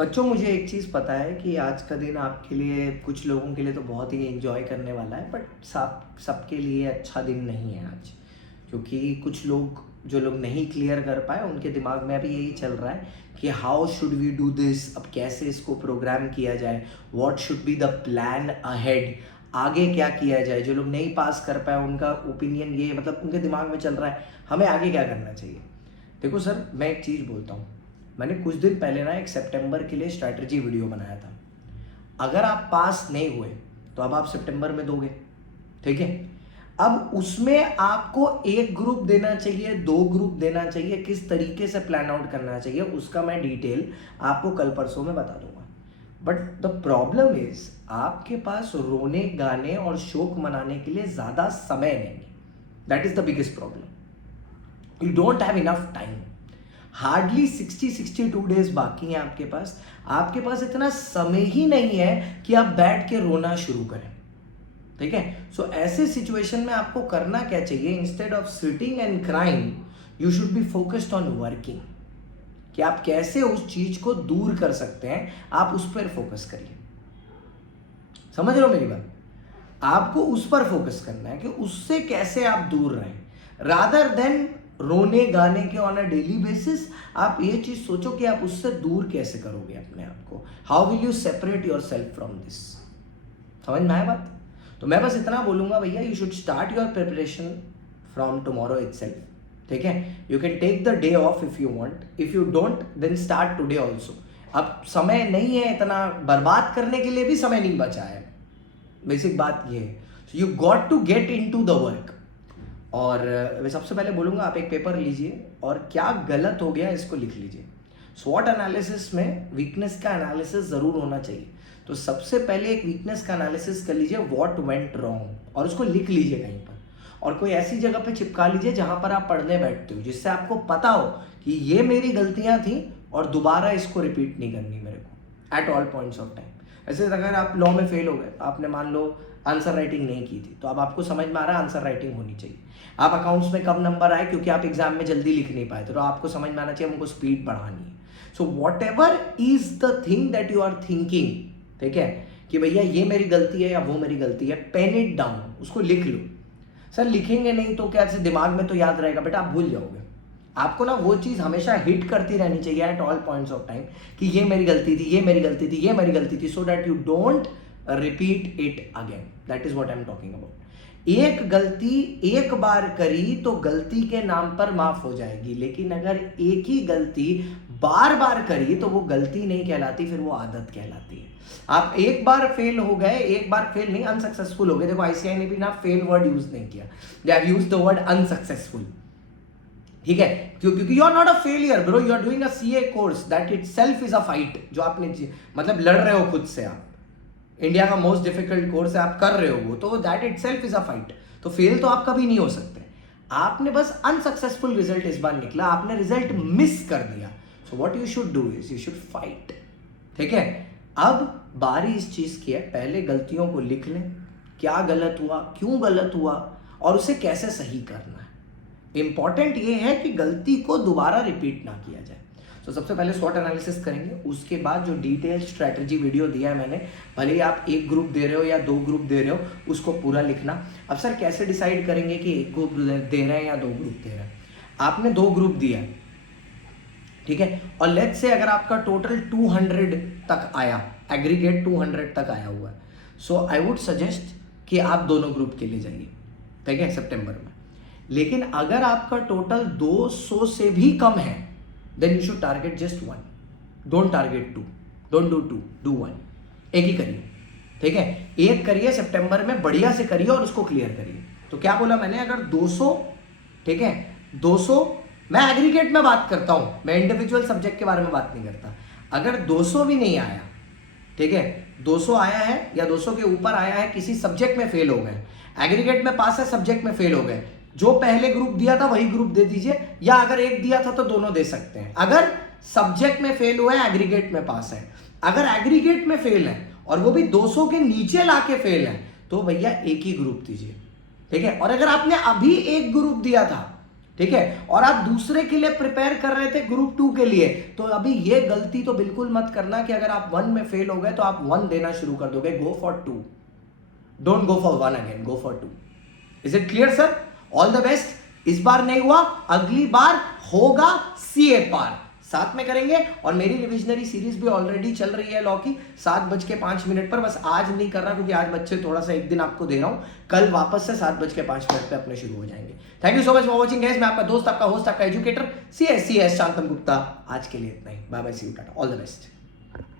बच्चों, मुझे एक चीज़ पता है कि आज का दिन आपके लिए, कुछ लोगों के लिए तो बहुत ही एंजॉय करने वाला है, बट सबके लिए अच्छा दिन नहीं है आज। क्योंकि कुछ लोग, जो लोग नहीं क्लियर कर पाए, उनके दिमाग में अभी यही चल रहा है कि how should we do this, अब कैसे इसको प्रोग्राम किया जाए, what should be the plan ahead, आगे क्या किया जाए। जो लोग नहीं पास कर पाए, उनका ओपिनियन ये, मतलब उनके दिमाग में चल रहा है हमें आगे क्या करना चाहिए। देखो सर, मैं एक चीज़ बोलता हूँ। मैंने कुछ दिन पहले ना एक सितंबर के लिए स्ट्रैटेजी वीडियो बनाया था। अगर आप पास नहीं हुए तो अब आप सितंबर में दोगे, ठीक है। अब उसमें आपको एक ग्रुप देना चाहिए, 2 ग्रुप देना चाहिए, किस तरीके से प्लान आउट करना चाहिए, उसका मैं डिटेल आपको कल परसों में बता दूंगा। बट द प्रॉब्लम इज, आपके पास रोने, गाने और शोक मनाने के लिए ज्यादा समय नहीं है। That is the biggest problem. You don't have enough time. Hardly 60-62 days बाकी हैं आपके पास। आपके पास इतना समय ही नहीं है कि आप बैठ के रोना शुरू करें, ठीक है। सो ऐसे सिचुएशन में आपको करना क्या चाहिए, instead of sitting and crying, you should be focused on working. कि आप कैसे उस चीज को दूर कर सकते हैं, आप उस पर फोकस करिए। समझ रहे हो मेरी बात? आपको उस पर फोकस करना है कि उससे कैसे आप दूर रहें, रादर देन रोने गाने के ऑन अ डेली बेसिस। आप ये चीज सोचो कि आप उससे दूर कैसे करोगे अपने आप को। How will you separate your self from this. समझ में आया बात? तो मैं बस इतना बोलूंगा भैया, you should start your preparation from tomorrow itself, ठीक है। You can take the day off if you want, if you don't then start today also. अब समय नहीं है, इतना बर्बाद करने के लिए भी समय नहीं बचा है। बेसिक बात ये है, you got to get into the work. और मैं सबसे पहले बोलूँगा, आप एक पेपर लीजिए और क्या गलत हो गया इसको लिख लीजिए। स्वॉट एनालिसिस में वीकनेस का एनालिसिस ज़रूर होना चाहिए। तो सबसे पहले एक वीकनेस का एनालिसिस कर लीजिए, व्हाट वेंट रॉन्ग, और उसको लिख लीजिए कहीं पर, और कोई ऐसी जगह पे चिपका लीजिए जहाँ पर आप पढ़ने बैठते हो, जिससे आपको पता हो कि ये मेरी गलतियाँ थी और दोबारा इसको रिपीट नहीं करनी मेरे को at all points of time. ऐसे अगर आप लॉ में फेल हो गए, आपने मान लो आंसर राइटिंग नहीं की थी, तो अब आपको समझ में आ रहा है आंसर राइटिंग होनी चाहिए। आप अकाउंट्स में कम नंबर आए क्योंकि आप एग्जाम में जल्दी लिख नहीं पाए, तो आपको समझ में आना चाहिए हमको स्पीड बढ़ानी है। So whatever is the thing that you are thinking, ठीक है, कि भैया ये मेरी गलती है या वो मेरी गलती है, पेन इट डाउन, उसको लिख लो। सर लिखेंगे नहीं तो क्या, दिमाग में तो याद रहेगा बेटा, आप भूल जाओगे। आपको ना वो चीज हमेशा हिट करती रहनी चाहिए at all points of time, कि ये मेरी गलती थी, ये मेरी गलती थी, ये मेरी गलती थी, so that you don't repeat it again. That is what I am talking about. एक गलती एक बार करी तो गलती के नाम पर माफ हो जाएगी, लेकिन अगर एक ही गलती बार बार करी तो वो गलती नहीं कहलाती, फिर वो आदत कहलाती है। आप एक बार फेल हो गए, एक बार फेल नहीं, अनसक्सेसफुल हो गए। देखो आईसीआई ने भी ना फेल वर्ड यूज नहीं किया, they have used the word unsuccessful, ठीक है। क्योंकि you are not a failure bro, you are doing a CA course, that itself is a fight. जो आपने मतलब लड़ रहे हो खुद से, आप इंडिया का मोस्ट डिफिकल्ट कोर्स है, आप कर रहे हो वो, तो that itself is a fight. तो फेल तो आप कभी नहीं हो सकते। आपने बस अनसक्सेसफुल रिजल्ट इस बार निकला, आपने रिजल्ट मिस कर दिया। So what you should do is you should fight, ठीक है। अब बारी इस चीज की है, पहले गलतियों को लिख लें, क्या गलत हुआ, क्यों गलत हुआ, और उसे कैसे सही करना है। इंपॉर्टेंट ये है कि गलती को दोबारा रिपीट ना किया जाए। तो सबसे पहले स्वॉट एनालिसिस करेंगे, उसके बाद जो डिटेल स्ट्रैटेजी वीडियो दिया है मैंने, भले ही आप एक ग्रुप दे रहे हो या 2 ग्रुप दे रहे हो, उसको पूरा लिखना। अब सर कैसे डिसाइड करेंगे कि एक ग्रुप दे रहे हैं या 2 ग्रुप दे रहे हैं? आपने 2 ग्रुप दिया, ठीक है, और लेट्स से अगर आपका टोटल 200 तक आया, एग्रीगेट 200 तक आया हुआ है, सो आई वुड सजेस्ट कि आप दोनों ग्रुप के लिए जाइए, ठीक है, सितंबर में। लेकिन अगर आपका टोटल 200 से भी कम है, then you should target just 1, don't target 2, don't do 2, do 1। एक ही करिए, ठीक है, एक करिए सितंबर में, बढ़िया से करिए और उसको क्लियर करिए। तो क्या बोला मैंने, अगर 200, ठीक है, 200, मैं एग्रीगेट में बात करता हूं, मैं इंडिविजुअल सब्जेक्ट के बारे में बात नहीं करता। अगर 200 भी नहीं आया, ठीक है, 200 आया है या 200 के ऊपर आया है, किसी सब्जेक्ट में फेल हो गए, एग्रीगेट में पास है, सब्जेक्ट में फेल हो गए, जो पहले ग्रुप दिया था वही ग्रुप दे दीजिए, या अगर एक दिया था तो दोनों दे सकते हैं। अगर सब्जेक्ट में फेल हुआ है, एग्रीगेट में पास है, अगर एग्रीगेट में फेल है और वो भी 200 के नीचे लाके फेल है, तो भैया एक ही ग्रुप दीजिए, ठीक है। और अगर आपने अभी एक ग्रुप दिया था ठीक है, और आप दूसरे के लिए प्रिपेयर कर रहे थे ग्रुप 2 के लिए, तो अभी ये गलती तो बिल्कुल मत करना कि अगर आप 1 में फेल हो गए तो आप 1 देना शुरू कर दोगे। Go for 2, don't go for 1 again, go for 2। Is it clear sir? All the best. इस बार नहीं हुआ, अगली बार होगा सीए पार, साथ में करेंगे। और मेरी रिविजनरी सीरीज भी ऑलरेडी चल रही है लॉ की 7:05 पर, बस आज नहीं कर रहा क्योंकि आज बच्चे थोड़ा सा एक दिन आपको दे रहा हूं, कल वापस से 7:05 पे अपने शुरू हो जाएंगे। Thank you so much for watching guys, मैं आपका दोस्त, आपका होस्ट, आपका एजुकेटर CS शांतनु गुप्ता। आज के लिए इतना ही, bye bye, see you, tata, all the best.